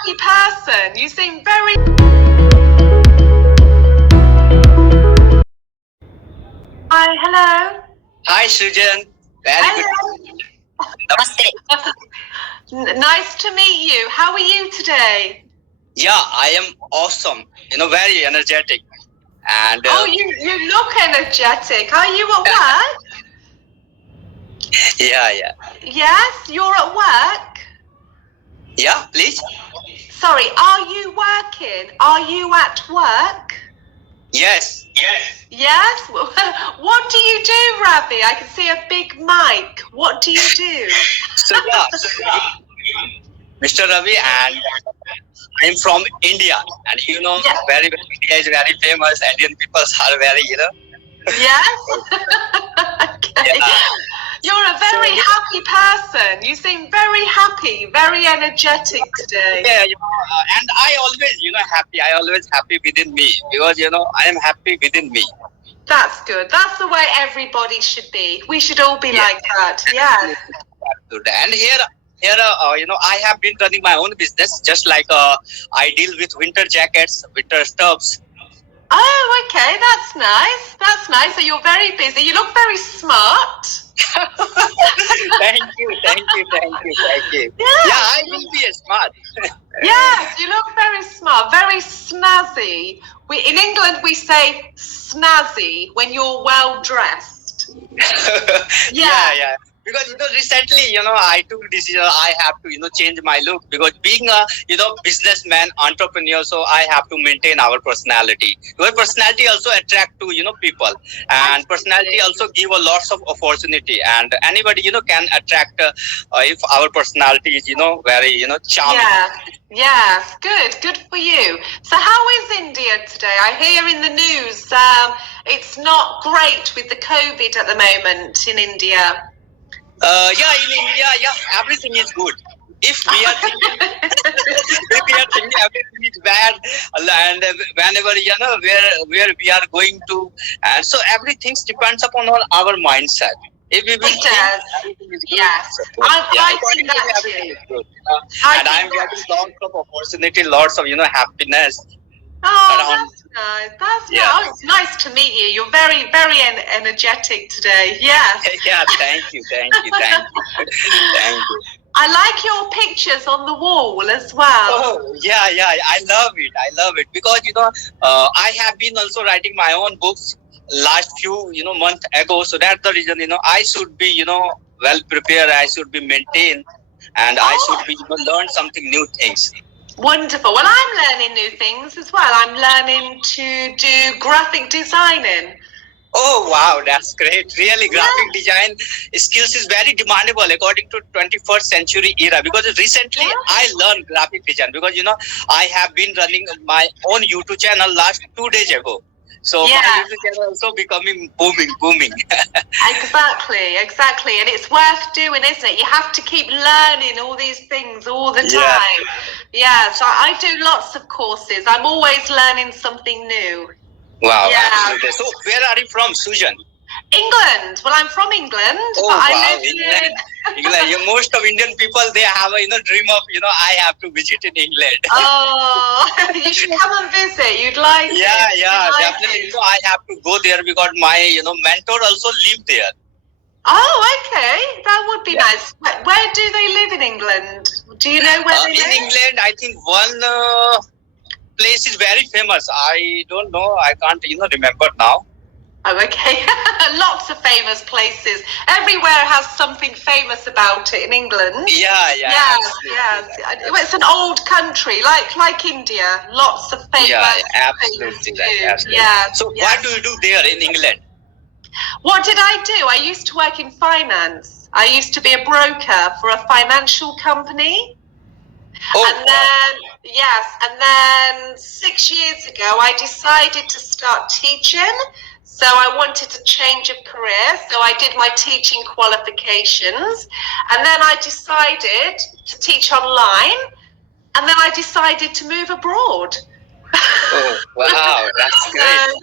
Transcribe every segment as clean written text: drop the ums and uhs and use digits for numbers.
happy person. You seem very... Hi, hello. Hi, Sujan. Very Hello. good. Namaste. Nice to meet you. How are you today? Yeah, I am awesome. Very energetic. And Oh, you look energetic. Are you at work? yeah. Yes, you're at work. Yeah, please. Sorry, are you working? Are you at work? Yes. Yes? What do you do, Ravi? I can see a big mic. What do you do? So yeah, Mr. Ravi, and I'm from India, and Yeah. India is very famous. Indian people are very, Yes? Okay. Yeah. You're a very happy person. You seem very happy, very energetic today. Yeah, and I always, happy. I always happy within me because, I am happy within me. That's good. That's the way everybody should be. We should all be like that. Yeah. And here, I have been running my own business, just like I deal with winter jackets, winter stuffs. Oh, okay. That's nice. That's nice. So you're very busy. You look very smart. Thank you. Yeah, I will be smart. Yes, you look very smart, very snazzy. In England, we say snazzy when you're well dressed. Yeah. Because recently, I took decision. I have to, change my look because being a, businessman, entrepreneur, so I have to maintain our personality. Because personality also attract to, people, and personality also give a lots of opportunity. And anybody, can attract if our personality is, very, charming. Yeah. Yes. Good for you. So how is India today? I hear in the news it's not great with the COVID at the moment in India. In India, everything is good. If we are thinking, everything is bad, and whenever where we are going to, and so everything depends upon our mindset. If we will think everything is good, Yes, I think that too. And I'm getting lots of opportunity, lots of happiness. Oh, around. that's nice. That's nice. Oh, it's nice to meet you. You're very energetic today. Yes. Yeah, thank you. I like your pictures on the wall as well. Oh, yeah. I love it because I have been also writing my own books last few months ago. So that's the reason I should be well prepared. I should be maintained, and I should be learn something new things. Wonderful. Well, I'm learning new things as well. I'm learning to do graphic designing. Oh, wow, that's great. Really, graphic design skills is very demandable according to 21st century era. Because recently I learned graphic design because, I have been running my own YouTube channel last 2 days ago. So my YouTube channel also becoming booming. Exactly. And it's worth doing, isn't it? You have to keep learning all these things all the time. Yeah, so I do lots of courses. I'm always learning something new. Wow, absolutely. So where are you from, Susan? England. Well, I'm from England. Oh, but wow, I live England. Most of Indian people, they have a dream of, I have to visit in England. Oh, you should come and visit. You'd like it. Yeah, definitely. I have to go there because my, mentor also live there. Oh, okay. That would be nice. Where do they live in England? Do you know where they live? In England, I think one place is very famous. I don't know. I can't, remember now. Oh, okay. Lots of famous places. Everywhere has something famous about it in England. Yeah. It's an old country, like India. Lots of famous. Yeah, absolutely. So what do you do there in England? What did I do? I used to work in finance. I used to be a broker for a financial company. And then 6 years ago, I decided to start teaching. So I wanted to change of career. So I did my teaching qualifications. And then I decided to teach online. And then I decided to move abroad. Oh, wow. That's great.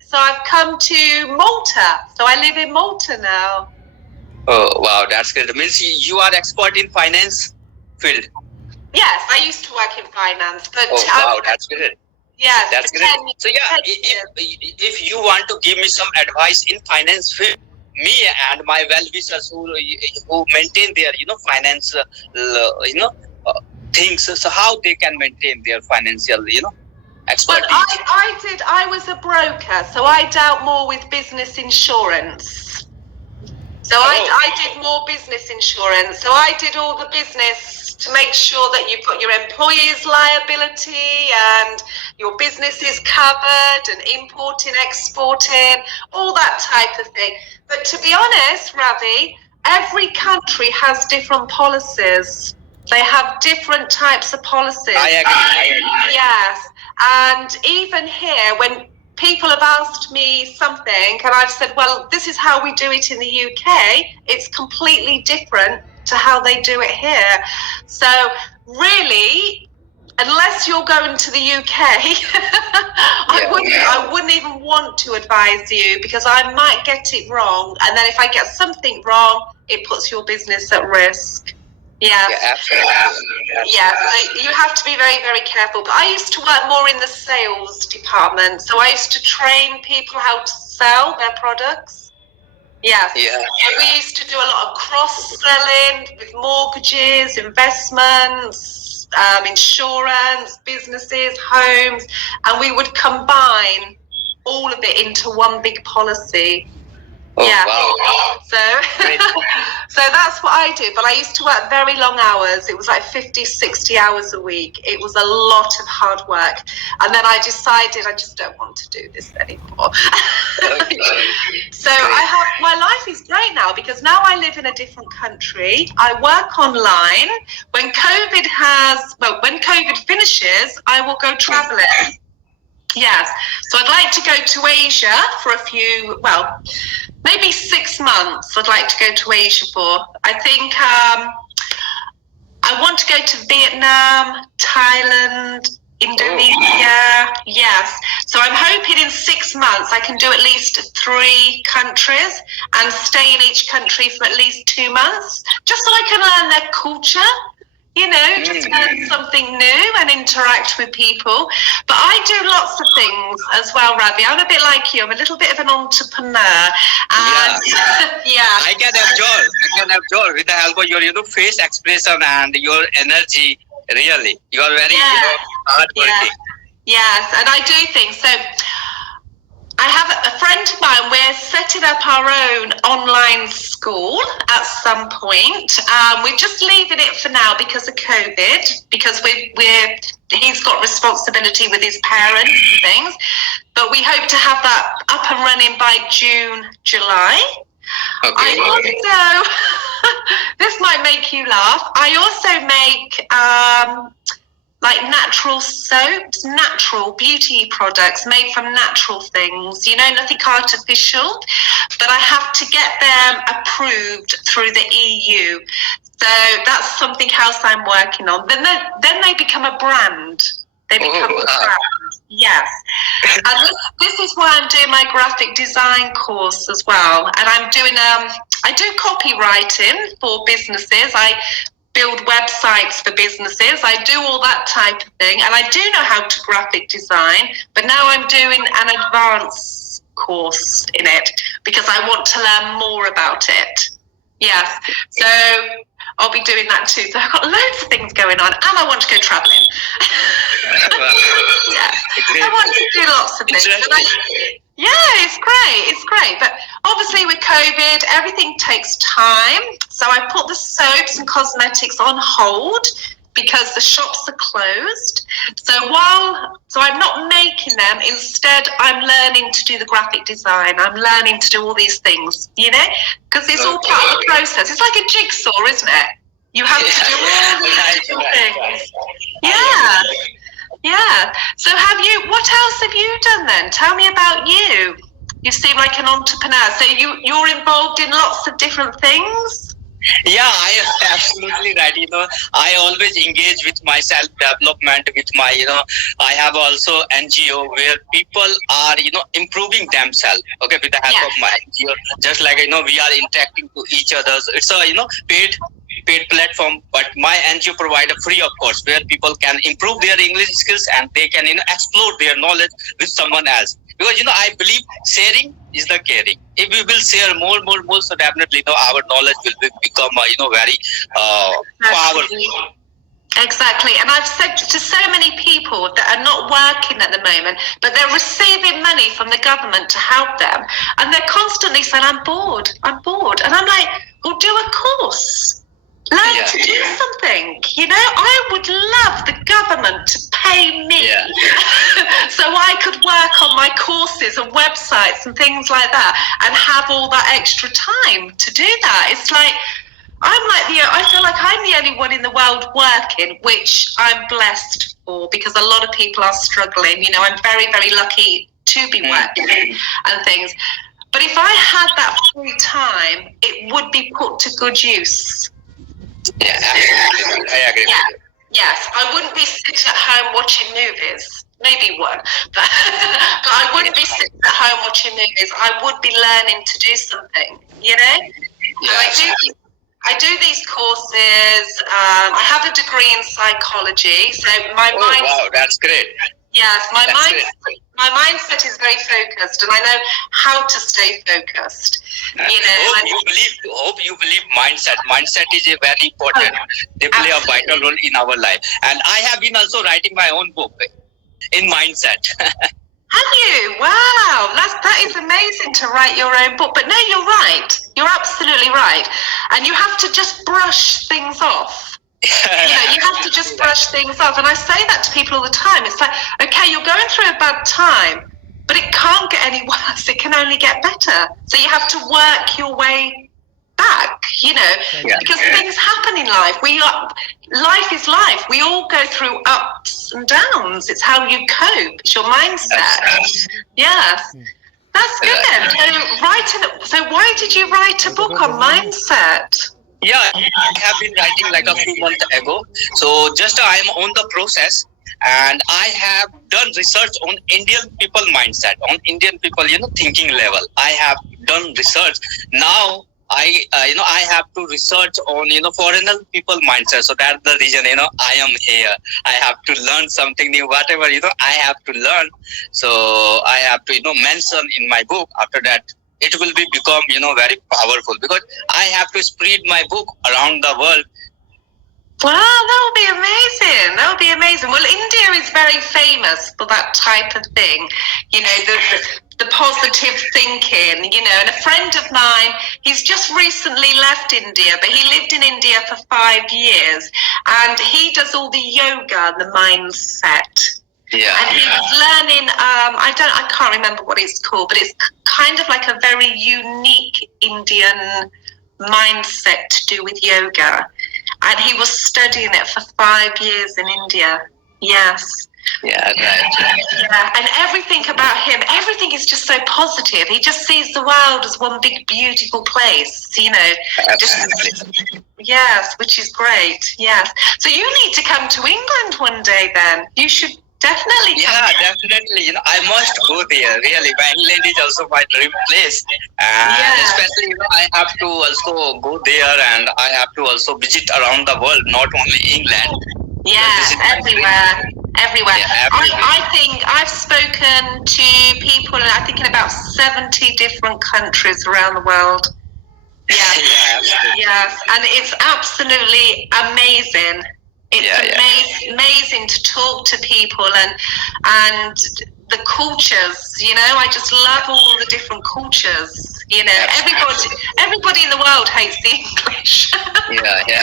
So I've come to Malta. So I live in Malta now. Oh, wow. That's great. It means you are expert in finance field. Yes, I used to work in finance, but wow, that's good. Yes, that's great. So yeah, if you want to give me some advice in finance field, me and my well-wishers who maintain their finance things, so how they can maintain their financial expertise. Well, I was a broker, so I dealt more with business insurance. So I did more business insurance. So I did all the business to make sure that you've got your employer's liability and your business is covered and importing, exporting, all that type of thing. But to be honest, Ravi, every country has different policies. They have different types of policies. I agree. Yes. And even here, when people have asked me something and I've said, well, this is how we do it in the UK, it's completely different to how they do it here. So really, unless you're going to the UK, I wouldn't even want to advise you, because I might get it wrong. And then if I get something wrong, it puts your business at risk. Yes. Yeah, absolutely. Yeah, so you have to be very, very careful. But I used to work more in the sales department, so I used to train people how to sell their products. Yes. Yeah. And we used to do a lot of cross-selling with mortgages, investments, insurance, businesses, homes, and we would combine all of it into one big policy. Oh, yeah. Wow. So that's what I do. But I used to work very long hours. It was like 50, 60 hours a week. It was a lot of hard work. And then I decided I just don't want to do this anymore. So my life is great now, because now I live in a different country. I work online. When COVID finishes, I will go traveling. Yes. So I'd like to go to Asia for maybe 6 months. I'd like to go to Asia for. I think I want to go to Vietnam, Thailand, Indonesia. Yes. So I'm hoping in 6 months I can do at least 3 countries and stay in each country for at least 2 months, just so I can learn their culture. Just learn something new and interact with people. But I do lots of things as well, Ravi. I'm a bit like you. I'm a little bit of an entrepreneur. And I can absorb with the help of your face expression and your energy. Really, you are very hardworking. Yes, and I do things. So I have a friend of mine. We're setting up our own online school at some point. We're just leaving it for now because of COVID, because he's got responsibility with his parents and things. But we hope to have that up and running by June, July. Okay. I also, this might make you laugh, I also make like natural soaps, natural beauty products made from natural things, nothing artificial, but I have to get them approved through the EU. So that's something else I'm working on. Then they become a brand. They become a brand. Yes. And this is why I'm doing my graphic design course as well. And I'm doing, I do copywriting for businesses. I build websites for businesses. I do all that type of thing. And I do know how to graphic design, but now I'm doing an advanced course in it because I want to learn more about it. Yes. So I'll be doing that too. So I've got loads of things going on, and I want to go traveling. I want to do lots of things. It's great. But obviously with COVID, everything takes time. So I put the soaps and cosmetics on hold because the shops are closed. So I'm not making them. Instead, I'm learning to do the graphic design. I'm learning to do all these things, because it's all part of the process. It's like a jigsaw, isn't it? You have to do all these different things. Yeah. So what else have you done then? Tell me about you. You seem like an entrepreneur. So you're involved in lots of different things? Yeah, I am absolutely right. I always engage with my self-development with my, I have also NGO where people are, improving themselves, okay, with the help of my NGO. Just like, we are interacting to each other. It's a, paid platform, but my NGO provide a free of course where people can improve their English skills and they can explore their knowledge with someone else. Because I believe sharing is the caring. If we will share more, so definitely our knowledge will become very powerful. Exactly. And I've said to so many people that are not working at the moment, but they're receiving money from the government to help them. And they're constantly saying, I'm bored. And I'm like, well, do a course. Learn to do something. I would love the government to pay me so I could work on my courses and websites and things like that and have all that extra time to do that. It's like, I feel like I'm the only one in the world working, which I'm blessed for because a lot of people are struggling. I'm very, very lucky to be working and things. But if I had that free time, it would be put to good use. Yeah, absolutely. I agree with you. Yes, I wouldn't be sitting at home watching movies. Maybe one, but I wouldn't be sitting at home watching movies. I would be learning to do something, And I do these courses. I have a degree in psychology, so my mind. Wow, that's great. Yes, my mindset is very focused, and I know how to stay focused. Hope you believe mindset. Mindset is a very important. They play a vital role in our life, and I have been also writing my own book in mindset. Have you? Wow, that is amazing to write your own book. But no, you're right. You're absolutely right. And you have to just brush things off. You have to just brush things off. And I say that to people all the time. It's like, okay, you're going through a bad time, but it can't get any worse. It can only get better. So you have to work your way back, because things happen in life. Life is life. We all go through ups and downs. It's how you cope. It's your mindset. Yes. That's good then. So why did you write a book on mindset? Yeah, I have been writing like a few months ago. So just I'm on the process, and I have done research on Indian people mindset, on Indian people, thinking level. I have done research. Now I have to research on foreigner people mindset. So that's the reason I am here. I have to learn something new. Whatever I have to learn. So I have to mention in my book. After that, it will become very powerful because I have to spread my book around the world. Wow, that would be amazing. That would be amazing. Well, India is very famous for that type of thing. The positive thinking, and a friend of mine, he's just recently left India, but he lived in India for 5 years, and he does all the yoga, the mindset. Yeah. And he was learning, I can't remember what it's called, but it's kind of like a very unique Indian mindset to do with yoga. And he was studying it for 5 years in India. Yes. Yeah, right. Yeah, and everything about him, everything is just so positive. He just sees the world as one big, beautiful place, Absolutely. Yes, which is great. Yes. So you need to come to England one day then. You should definitely come. Yeah, definitely. I must go there, really. England is also my dream place. And especially, I have to also go there, and I have to also visit around the world, not only England. Yeah, everywhere. Yeah, I think I've spoken to people, I think in about 70 different countries around the world. Yes. Yes, and it's absolutely amazing. It's amazing to talk to people and the cultures, I just love all the different cultures. Everybody in the world hates the English. Absolutely.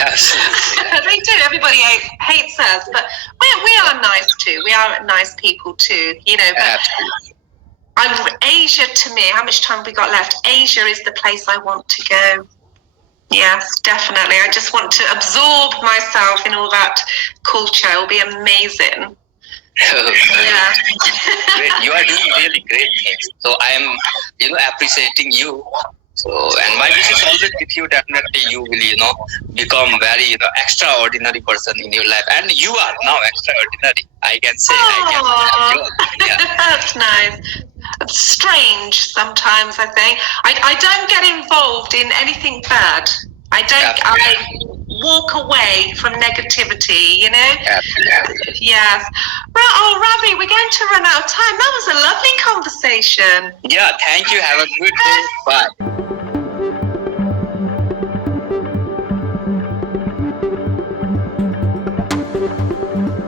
They do. Everybody hates us, but we are nice too. We are nice people too. But Asia, to me, how much time have we got left? Asia is the place I want to go. Yes, definitely. I just want to absorb myself in all that culture. It'll be amazing. Yeah. Great. You are doing really great things. So I am, appreciating you. So, and my wish is always with you. Definitely, you will, become very, extraordinary person in your life. And you are now extraordinary. I can say. That's nice. It's strange sometimes. I think I don't get involved in anything bad. I don't. walk away from negativity, you know? Absolutely. Yes. Well, oh, Ravi, we're going to run out of time. That was a lovely conversation. Yeah, thank you. Have a good day. Bye.